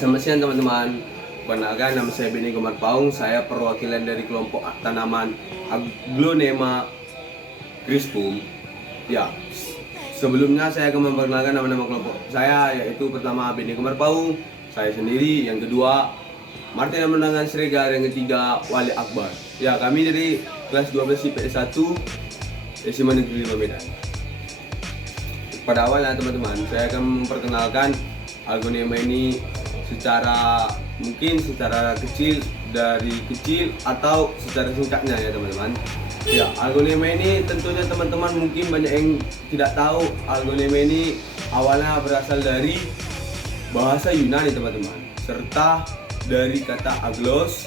Selamat siang teman-teman. Perkenalkan, nama saya Beni Gemar Paung. Saya perwakilan dari kelompok tanaman Aglonema crispum. Ya, sebelumnya saya akan memperkenalkan nama-nama kelompok saya, yaitu pertama Beni Gemar Paung, saya sendiri. Yang kedua Martin Menangan Siregar. Yang ketiga Wali Akbar. Ya, kami dari kelas 12 IPS 1 SMA Negeri 5 Medan. Pada awalnya teman-teman, saya akan memperkenalkan Aglonema ini secara kecil, dari kecil atau secara singkatnya ya teman-teman. Ya, Aglonema ini tentunya teman-teman mungkin banyak yang tidak tahu. Aglonema ini awalnya berasal dari bahasa Yunani teman-teman, serta dari kata aglos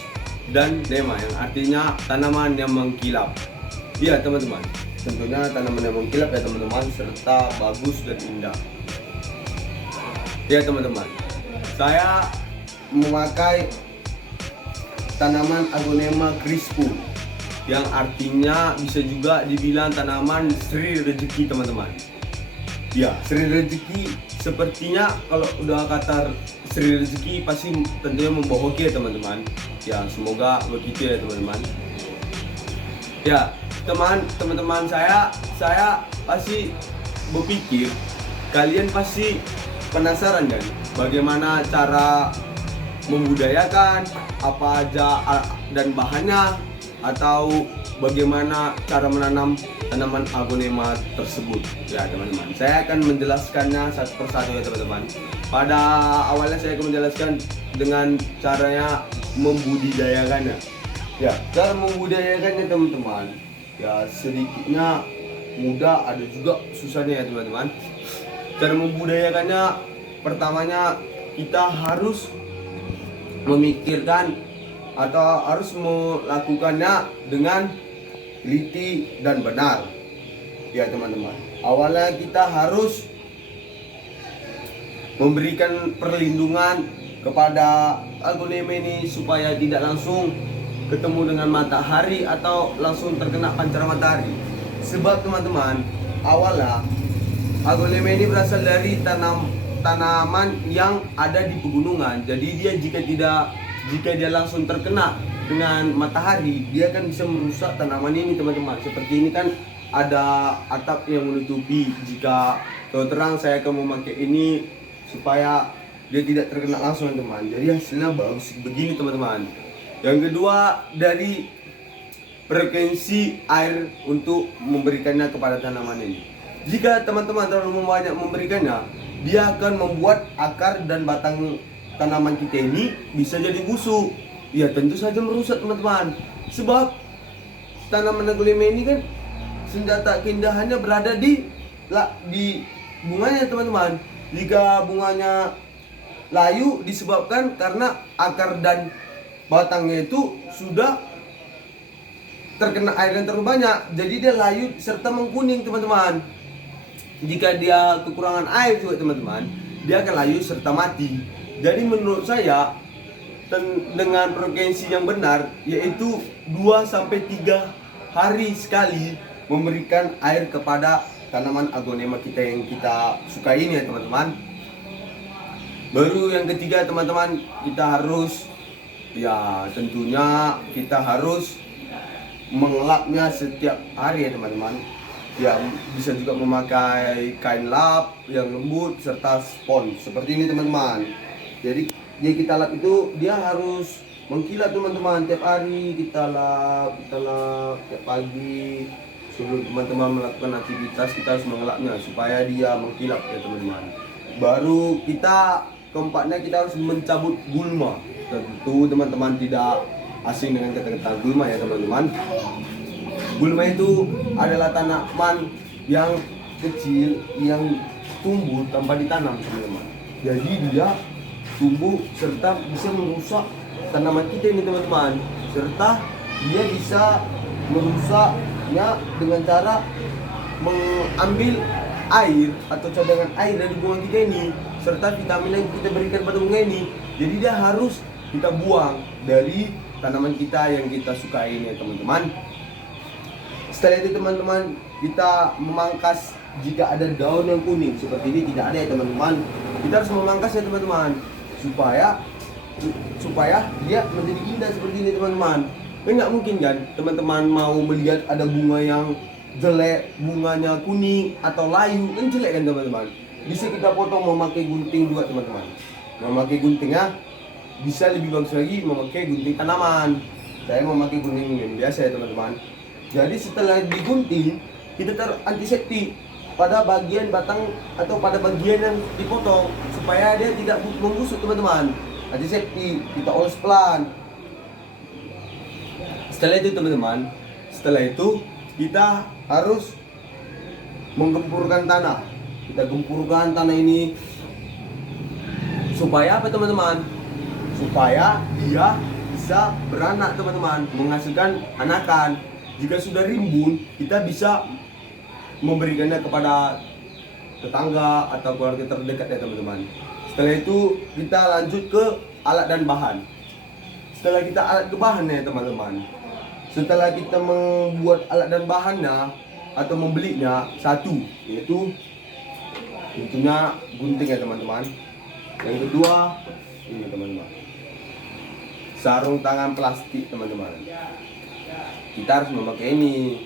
dan nema yang artinya tanaman yang mengkilap. Iya teman-teman, tentunya tanaman yang mengkilap ya teman-teman, serta bagus dan indah. Ya teman-teman, saya memakai tanaman Aglonema crispum yang artinya bisa juga dibilang tanaman Sri Rezeki teman-teman. Ya, Sri Rezeki sepertinya kalau udah kata Sri Rezeki pasti tentunya membawa hoki ya teman-teman. Ya, semoga begitu ya teman-teman. Ya, teman-teman saya pasti berpikir, kalian pasti penasaran kan bagaimana cara membudayakan, apa aja dan bahannya, atau bagaimana cara menanam tanaman Aglonema tersebut. Ya teman-teman, saya akan menjelaskannya satu persatu ya teman-teman. Pada awalnya saya akan menjelaskan dengan caranya membudidayakannya. Ya, cara membudidayakannya teman-teman, ya sedikitnya mudah, ada juga susahnya ya teman-teman. Cara membudayakannya, pertamanya kita harus memikirkan atau harus melakukannya dengan teliti dan benar. Ya teman-teman, awalnya kita harus memberikan perlindungan kepada Aglonema ini supaya tidak langsung ketemu dengan matahari atau langsung terkena pancaran matahari. Sebab teman-teman, awalnya Aglonema ini berasal dari tanaman yang ada di pegunungan. Jadi dia jika dia langsung terkena dengan matahari, dia akan bisa merusak tanaman ini teman-teman. Seperti ini kan ada atap yang menutupi. Jika terang saya akan memakai ini supaya dia tidak terkena langsung teman-teman. Jadi hasilnya bagus begini teman-teman. Yang kedua, dari frekuensi air untuk memberikannya kepada tanaman ini. Jika teman-teman terlalu banyak memberikannya, dia akan membuat akar dan batang tanaman kita ini bisa jadi busuk. Ya tentu saja merusak teman-teman. Sebab tanaman Aglonema ini kan senjata keindahannya berada di bunganya teman-teman. Jika bunganya layu disebabkan karena akar dan batangnya itu sudah terkena air yang terlalu banyak, jadi dia layu serta mengkuning teman-teman. Jika dia kekurangan air juga teman-teman, dia akan layu serta mati. Jadi menurut saya dengan frekuensi yang benar, yaitu 2-3 hari sekali memberikan air kepada tanaman Aglonema kita yang kita sukai ini ya teman-teman. Baru yang ketiga teman-teman, kita harus tentunya kita harus mengelapnya setiap hari ya teman-teman. Ya, bisa juga memakai kain lap yang lembut serta spons seperti ini teman-teman. Jadi kita lap itu dia harus mengkilap teman-teman. Tiap hari kita lap tiap pagi. Sebelum teman-teman melakukan aktivitas, kita harus mengelapnya supaya dia mengkilap ya teman-teman. Baru keempatnya kita harus mencabut gulma. Tentu teman-teman tidak asing dengan kata-kata gulma ya teman-teman. Gulma itu adalah tanaman yang kecil yang tumbuh tanpa ditanam teman-teman. Jadi dia tumbuh serta bisa merusak tanaman kita ini teman-teman. Serta dia bisa merusaknya dengan cara mengambil air atau cadangan air dari bunga kita ini, serta vitamin yang kita berikan pada bunga ini. Jadi dia harus kita buang dari tanaman kita yang kita sukai ini ya teman-teman. Setelah itu teman-teman, kita memangkas jika ada daun yang kuning seperti ini, tidak ada ya teman-teman. Kita harus memangkas ya teman-teman, supaya dia menjadi indah seperti ini teman-teman. Nggak mungkin kan teman-teman mau melihat ada bunga yang jelek, bunganya kuning atau layu, kan jelek kan teman-teman. Bisa kita potong memakai gunting juga teman-teman. Memakai guntingnya bisa lebih bagus lagi memakai gunting tanaman. Saya memakai gunting yang biasa ya teman-teman. Jadi setelah digunting, kita taruh antiseptik pada bagian batang atau pada bagian yang dipotong supaya dia tidak membusuk teman-teman. Antiseptik kita oles pelan. Setelah itu teman-teman, kita harus menggempurkan tanah. Kita gempurkan tanah ini supaya apa teman-teman? Supaya dia bisa beranak teman-teman, menghasilkan anakan. Jika sudah rimbun, kita bisa memberikannya kepada tetangga atau keluarga terdekat ya teman-teman. Setelah itu kita lanjut ke alat dan bahan. Setelah kita alat ke bahannya teman-teman, setelah kita membuat alat dan bahannya atau membelinya, satu yaitu tentunya gunting ya teman-teman. Yang kedua ini teman-teman, sarung tangan plastik teman-teman. Kita harus memakai ini,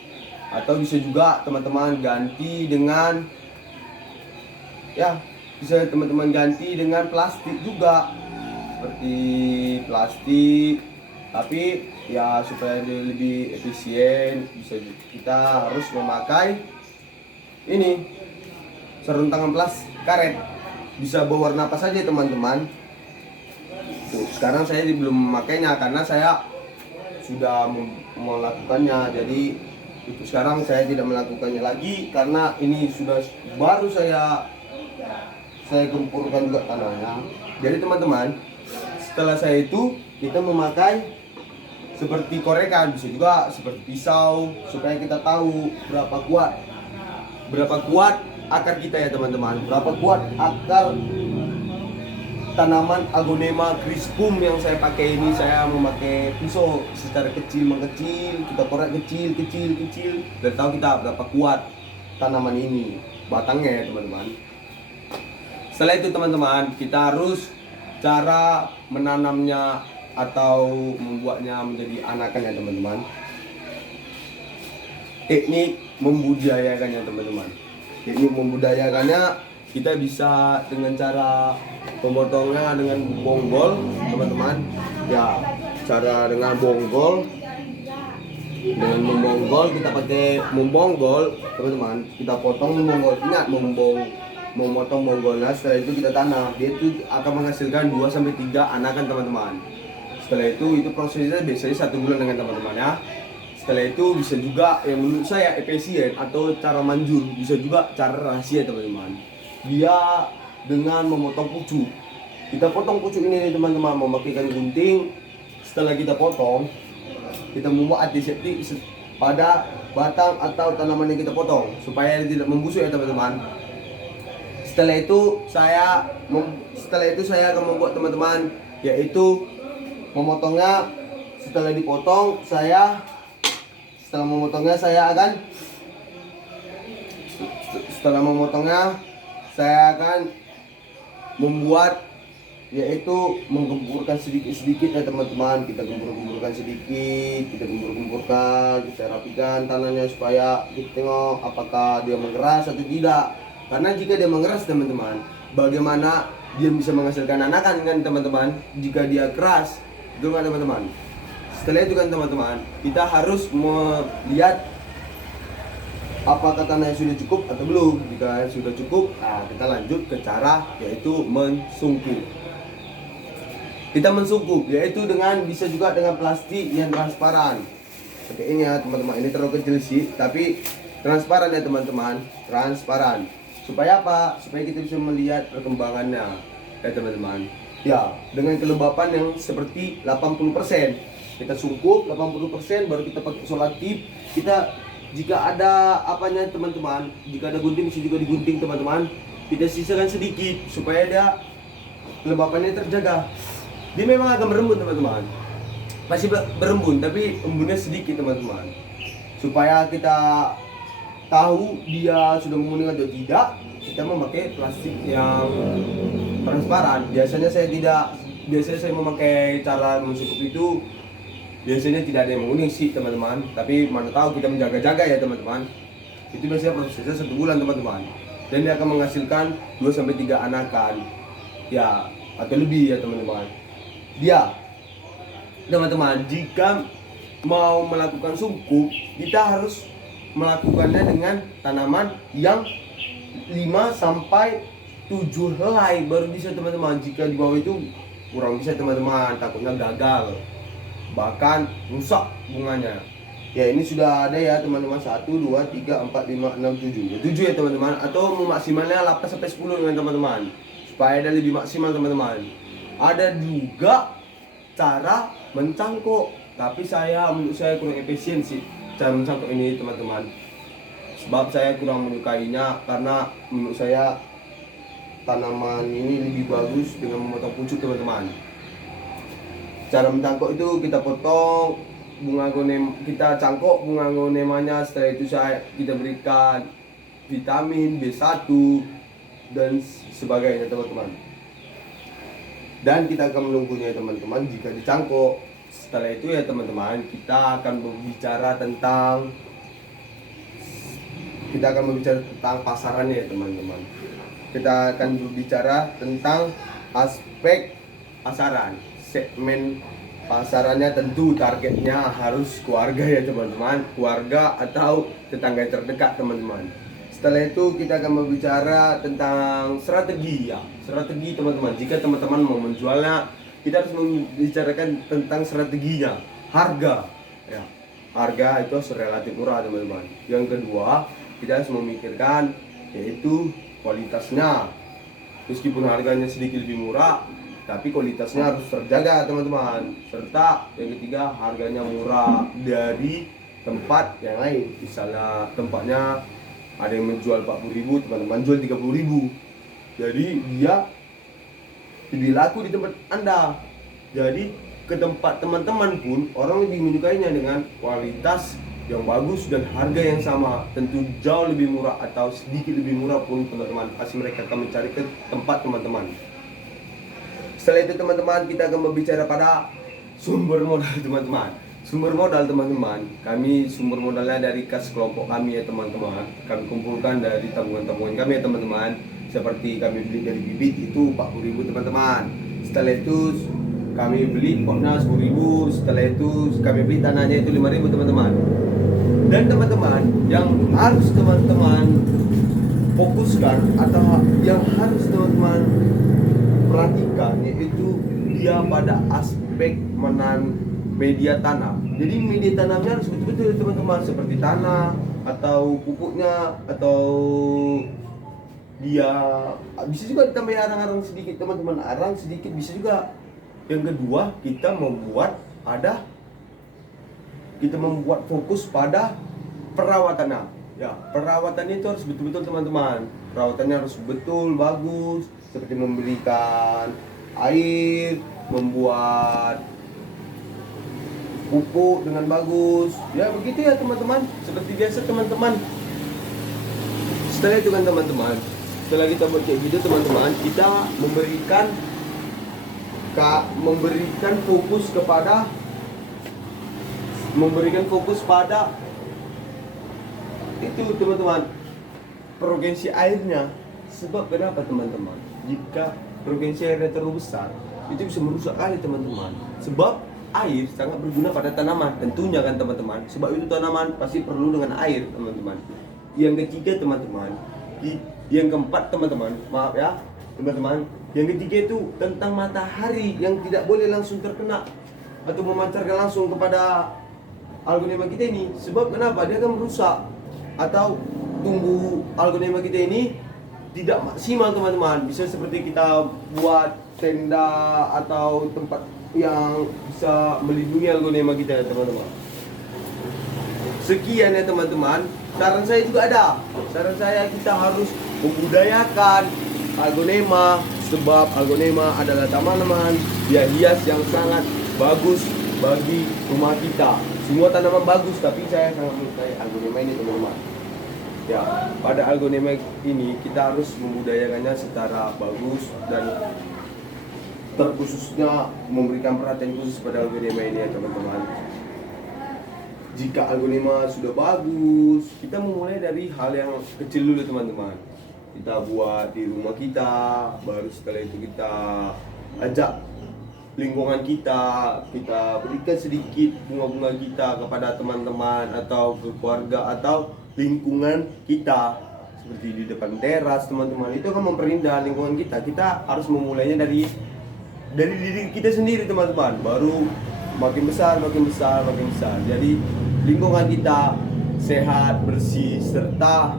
atau bisa juga teman-teman ganti dengan plastik juga, seperti plastik, tapi ya supaya dia lebih efisien kita harus memakai ini sarung tangan karet, bisa berwarna apa saja teman-teman. Tuh, sekarang saya belum memakainya karena saya sudah melakukannya, jadi itu sekarang saya tidak melakukannya lagi karena ini sudah baru saya gempurkan juga tanahnya. Jadi teman-teman, setelah saya itu kita memakai seperti korekan, bisa juga seperti pisau supaya kita tahu berapa kuat akar kita ya teman-teman, berapa kuat akar tanaman Agonema crispum yang saya pakai ini. Saya memakai pisau secara mengecil, kita korek kecil dan tahu kita berapa kuat tanaman ini, batangnya ya teman-teman. Setelah itu teman-teman, kita harus cara menanamnya atau membuatnya menjadi anakan ya teman-teman. Teknik membudidayakannya teman-teman. Teknik membudidayakannya kita bisa dengan cara memotongnya dengan bonggol teman-teman. Ya, cara dengan bonggol. Dengan membonggol, kita pakai membonggol teman-teman. Kita potong membonggol. Ingat memotong bonggolnya, setelah itu kita tanam. Dia itu akan menghasilkan 2-3 anakan teman-teman. Setelah itu prosesnya biasanya 1 bulan dengan teman-teman ya. Setelah itu bisa juga yang menurut saya efisien atau cara manjur, bisa juga cara rahasia teman-teman. Dia dengan memotong pucuk. Kita potong pucuk ini teman-teman memakaikan gunting. Setelah kita potong, kita membuat antiseptik pada batang atau tanaman yang kita potong supaya tidak membusuk ya teman-teman. Setelah itu saya akan membuat teman-teman, yaitu memotongnya. Setelah memotongnya saya akan membuat, yaitu menggempurkan sedikit-sedikit ya teman-teman. Kita gempurkan sedikit, kita rapikan tanahnya supaya kita tengok apakah dia mengeras atau tidak. Karena jika dia mengeras teman-teman, bagaimana dia bisa menghasilkan anakan kan teman-teman? Jika dia keras, itu kan teman-teman. Setelah itu kan teman-teman, kita harus melihat apakah tanahnya sudah cukup atau belum. Jika sudah cukup, kita lanjut ke cara, yaitu mensungkup. Kita mensungkup, yaitu bisa juga dengan plastik yang transparan. Seperti ini ya teman-teman. Ini terlalu kecil sih, tapi transparan ya teman-teman, transparan. Supaya apa? Supaya kita bisa melihat perkembangannya ya teman-teman. Ya, dengan kelembapan yang seperti 80%. Kita sungkup 80%, baru kita pakai solatif. Kita jika ada apanya teman-teman, jika ada gunting bisa juga digunting teman-teman. Kita sisakan sedikit supaya dia kelembapannya terjaga. Dia memang agak berembun teman-teman. Masih berembun tapi embunnya sedikit teman-teman. Supaya kita tahu dia sudah menguning atau tidak, kita memakai plastik yang transparan. Biasanya saya memakai cara mencukup itu, biasanya tidak ada yang menguning sih teman-teman, tapi mana tahu kita menjaga-jaga ya teman-teman. Itu biasanya prosesnya 1 bulan teman-teman, dan dia akan menghasilkan 2-3 anakan ya, atau lebih ya teman-teman. Dia teman-teman, jika mau melakukan sungkup, kita harus melakukannya dengan tanaman yang 5-7 helai baru bisa teman-teman. Jika di bawah itu kurang bisa teman-teman, takutnya gagal, bahkan rusak bunganya. Ya ini sudah ada ya teman-teman, 1, 2, 3, 4, 5, 6, 7 ya, 7 ya teman-teman, atau maksimalnya 8-10 dengan teman-teman, supaya ada lebih maksimal teman-teman. Ada juga cara mencangkok, tapi menurut saya kurang efisiensi cara mencangkok ini teman-teman, sebab saya kurang menyukainya, karena menurut saya tanaman ini lebih bagus dengan memotong pucuk teman-teman. Cara mencangkok itu kita potong bunga aglonema, kita cangkok bunga aglonemanya, setelah itu kita berikan vitamin B1 dan sebagainya teman-teman, dan kita akan menunggunya teman-teman. Jika dicangkok, setelah itu ya teman-teman, kita akan berbicara tentang pasarannya ya teman-teman. Kita akan berbicara tentang aspek pasaran, segmen pasarannya. Tentu targetnya harus keluarga ya teman-teman, keluarga atau tetangga terdekat teman-teman. Setelah itu kita akan berbicara tentang strategi teman-teman. Jika teman-teman mau menjualnya, kita harus membicarakan tentang strateginya. Harga ya, harga itu harus relatif murah teman-teman. Yang kedua, kita harus memikirkan yaitu kualitasnya. Meskipun harganya sedikit lebih murah, tapi kualitasnya harus terjaga teman-teman. Serta yang ketiga, harganya murah dari tempat yang lain. Misalnya tempatnya ada yang menjual 40.000, teman-teman jual 30.000, jadi dia lebih laku di tempat Anda. Jadi ke tempat teman-teman pun orang lebih menyukainya dengan kualitas yang bagus dan harga yang sama. Tentu jauh lebih murah atau sedikit lebih murah pun teman-teman, pasti mereka akan mencari ke tempat teman-teman. Setelah itu teman-teman, kita akan berbicara pada sumber modal teman-teman. Sumber modal teman-teman, kami sumber modalnya dari kas kelompok kami ya teman-teman. Kami kumpulkan dari tabungan-tabungan kami ya teman-teman. Seperti kami beli dari bibit itu 40.000 teman-teman. Setelah itu kami beli potnya 10.000. Setelah itu kami beli tanahnya itu 5.000 teman-teman. Dan teman-teman, yang harus teman-teman fokuskan atau yang harus teman-teman perhatikan, yaitu dia pada aspek media tanam. Jadi media tanamnya harus betul-betul teman-teman, seperti tanah atau pupuknya, atau dia bisa juga ditambah arang-arang sedikit teman-teman, arang sedikit bisa juga. Yang kedua, kita membuat fokus pada perawatannya. Ya, perawatannya itu harus betul-betul teman-teman. Perawatannya harus betul bagus, seperti memberikan air, membuat pupuk dengan bagus. Ya begitu ya teman-teman, seperti biasa teman-teman. Setelah itu kan teman-teman, setelah kita buat kayak gitu teman-teman, kita memberikan fokus pada itu teman-teman, frekuensi airnya. Sebab kenapa teman-teman, jika frekuensi airnya terlalu besar, itu bisa merusak air teman-teman. Sebab air sangat berguna pada tanaman tentunya kan teman-teman, sebab itu tanaman pasti perlu dengan air teman-teman. Yang ketiga teman-teman, yang keempat teman-teman, maaf ya teman-teman, yang ketiga itu tentang matahari yang tidak boleh langsung terkena atau memancarkan langsung kepada aglonema kita ini. Sebab kenapa, dia akan merusak atau tumbuh aglonema kita ini tidak maksimal teman-teman. Bisa seperti kita buat tenda atau tempat yang bisa melindungi aglonema kita ya teman-teman. Sekian ya teman-teman. Saran saya juga ada. Saran saya, kita harus membudayakan aglonema, sebab aglonema adalah tanaman hias yang sangat bagus bagi rumah kita. Semua tanaman bagus, tapi saya sangat menyukai aglonema ini teman-teman. Ya, pada aglonema ini kita harus membudayakannya secara bagus dan terkhususnya memberikan perhatian khusus pada aglonema ini ya teman-teman. Jika aglonema sudah bagus, kita memulai dari hal yang kecil dulu teman-teman. Kita buat di rumah kita, baru setelah itu kita ajak lingkungan kita berikan sedikit bunga-bunga kita kepada teman-teman atau ke keluarga atau lingkungan kita, seperti di depan teras teman-teman. Itu akan memperindah lingkungan kita. Kita harus memulainya dari diri kita sendiri teman-teman, baru makin besar. Jadi lingkungan kita sehat, bersih, serta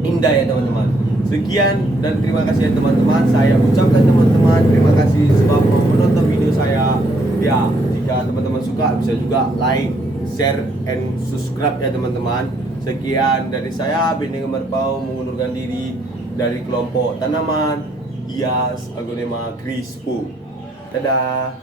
indah ya teman-teman. Sekian dan terima kasih ya teman-teman. Saya ucapkan teman-teman terima kasih sebab mau menonton video saya. Ya, jika teman-teman suka bisa juga like, share, and subscribe ya teman-teman. Sekian dari saya, Beni Gemarpau, mengundurkan diri dari kelompok tanaman hias aglonema crispum. Dadah.